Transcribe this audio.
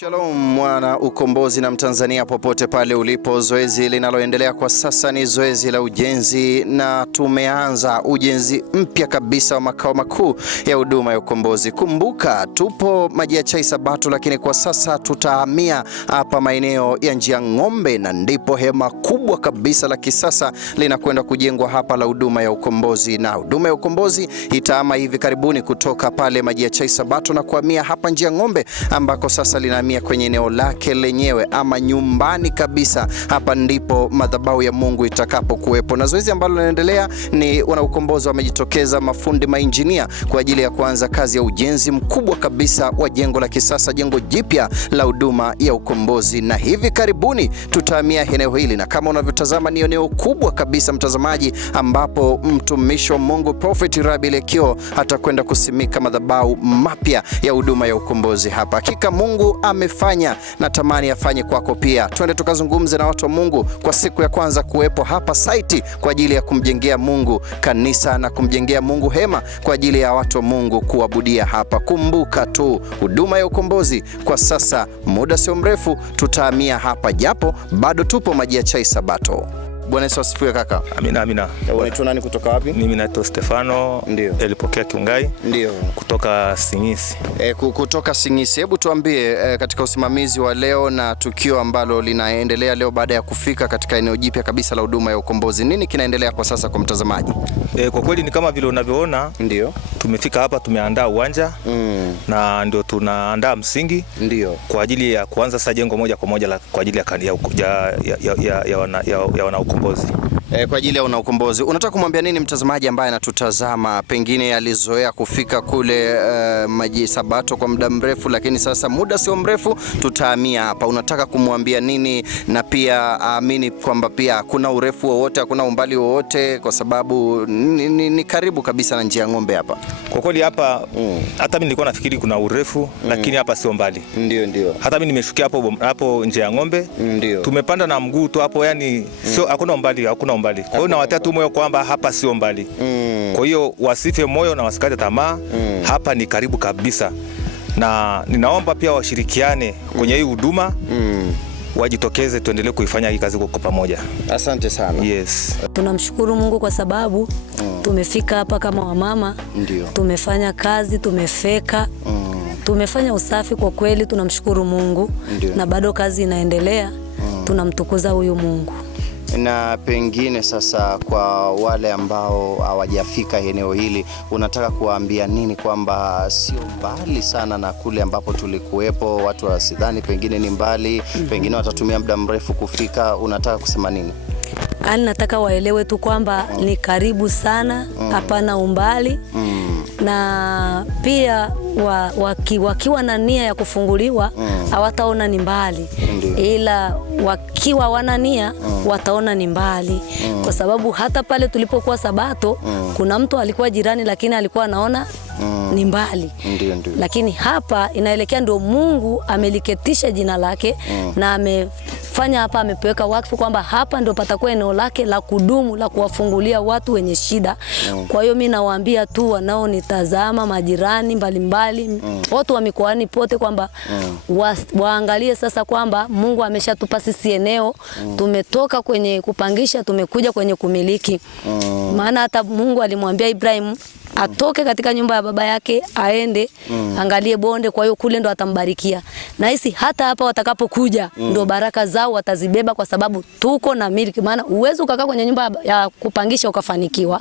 Shalom mwana ukombozi na Mtanzania popote pale ulipo. Zoezi linaloendelea kwa sasa ni zoezi la ujenzi, na tumeanza ujenzi mpya kabisa wa makao makuu ya huduma ya ukombozi. Kumbuka tupo Maji ya Chai Sabato, lakini kwa sasa tutahamia hapa maeneo ya Njia Ng'ombe, na ndipo hema kubwa kabisa la kisasa linakwenda kujengwa hapa la huduma ya ukombozi. Na huduma ya ukombozi itahama hivi karibuni kutoka pale Maji ya Chai Sabato na kuhamia hapa Njia Ng'ombe, ambako sasa linahamia kwenye eneo lake lenyewe ama nyumbani kabisa. Hapa ndipo madhabahu ya Mungu itakapo kuwepo, na zoezi ambalo linaendelea ni wana ukombozi wamejitokeza, mafundi mainjinia kwa ajili ya kuanza kazi ya ujenzi mkubwa kabisa wa jengo la kisasa, jengo jipya la huduma ya ukombozi, na hivi karibuni tutahamia eneo hili. Na kama unavyotazama ni eneo kubwa kabisa mtazamaji, ambapo mtumishi wa Mungu Prophet Rabi Lekio atakwenda kusimika madhabahu mapya ya huduma ya ukombozi hapa. Hakika Mungu amefanya, na tamani afanye kwako pia. Twende tukazungumze na watu wa Mungu kwa siku ya kwanza kuwepo hapa site kwa ajili ya kumjengea Mungu kanisa na kumjengea Mungu hema kwa ajili ya watu wa Mungu kuabudia hapa. Kumbuka tu huduma ya ukombozi kwa sasa, muda sio mrefu tutahamia hapa, japo bado tupo Maji ya Chai Sabato. Bwana Yesu asifiwe kaka. Amina amina. Unaitwa nani, kutoka wapi? Mimi naitwa Stefano. Ndio. Elipokea Kiungai. Ndio. Kutoka Singisi. Kutoka Singisi. Hebu tuambie katika usimamizi wa leo na tukio ambalo linaendelea leo baada ya kufika katika eneo jipya kabisa la huduma ya ukombozi, nini kinaendelea kwa sasa kwa mtazamaji? Kwa kweli ni kama vile unavyoona. Ndio. Tumefika hapa, tumeandaa uwanja na ndio tunaandaa msingi. Ndio. Kwa ajili ya kuanza sasa jengo moja kwa moja kwa ajili ya wana ukombozi. Kwa ajili ya wana ukombozi. Unataka kumwambia nini mtazamaji ambaye anatutazama, pengine alizoea kufika kule Maji Sabato kwa muda mrefu, lakini sasa muda sio mrefu tutahamia hapa? Unataka kumwambia nini? Na pia aamini kwamba pia hakuna urefu wowote, hakuna umbali wowote, kwa sababu ni karibu kabisa na Njia Ng'ombe hapa. Kwa kweli hapa hata mimi nilikuwa nafikiri kuna urefu, lakini hapa sio mbali. Ndio. Hata mimi nimeshukia hapo Njia Ng'ombe. Ndio. Tumepanda na mguu tu hapo, yani sio, hakuna umbali. Kwa hiyo nawatia tu moyo kwamba hapa sio mbali. Kwa hiyo wasife moyo na wasikate tamaa. Hapa ni karibu kabisa, na ninaomba pia washirikiane kwenye hii huduma. Wajitokeze, tuendelee kuifanya hii kazi kwa pamoja. Asante sana. Yes. Tunamshukuru Mungu kwa sababu tumefika hapa kama wamama. Ndio. Tumefanya kazi, tumefeka, tumefanya usafi. Kwa kweli tunamshukuru Mungu. Ndio. Na bado kazi inaendelea. Tunamtukuza huyu Mungu. Na pengine sasa kwa wale ambao hawajafika eneo hili, unataka kuwaambia nini kwamba sio mbali sana na kule ambapo tulikuwepo? Watu wasidhani pengine ni mbali, pengine watatumia muda mrefu kufika. Unataka kusema nini? Nataka waelewe tu kwamba ni karibu sana, hapana umbali. Na pia wakiwa na nia ya kufunguliwa hawataona ni mbali, ila wakiwa wana nia wataona ni mbali, kwa sababu hata pale tulipokuwa Sabato kuna mtu alikuwa jirani, lakini alikuwa anaona ni mbali. Ndio. Lakini hapa inaelekea ndio Mungu ameliketisha jina lake na amefanya hapa, amepeweka wakfu kwamba hapa ndio patakuwa eneo lake la kudumu la kuwafungulia watu wenye shida. Kwa hiyo mimi nawaambia tu wanaonitazama, majirani mbalimbali, watu wa mikoani pote, kwamba waangalie sasa kwamba Mungu ameshatupa sisi eneo. Tumetoka kwenye kupangisha, tumekuja kwenye kumiliki. Maana hata Mungu alimwambia Ibrahim atoke katika nyumba ya baba yake aende angalie bonde, kwa hiyo kule ndo atambarikia. Na hisi hata hapa watakapokuja ndo baraka zao watazibeba, kwa sababu tuko na miliki. Maana uwezo ukakaa kwenye nyumba ya kupangisha ukafanikiwa.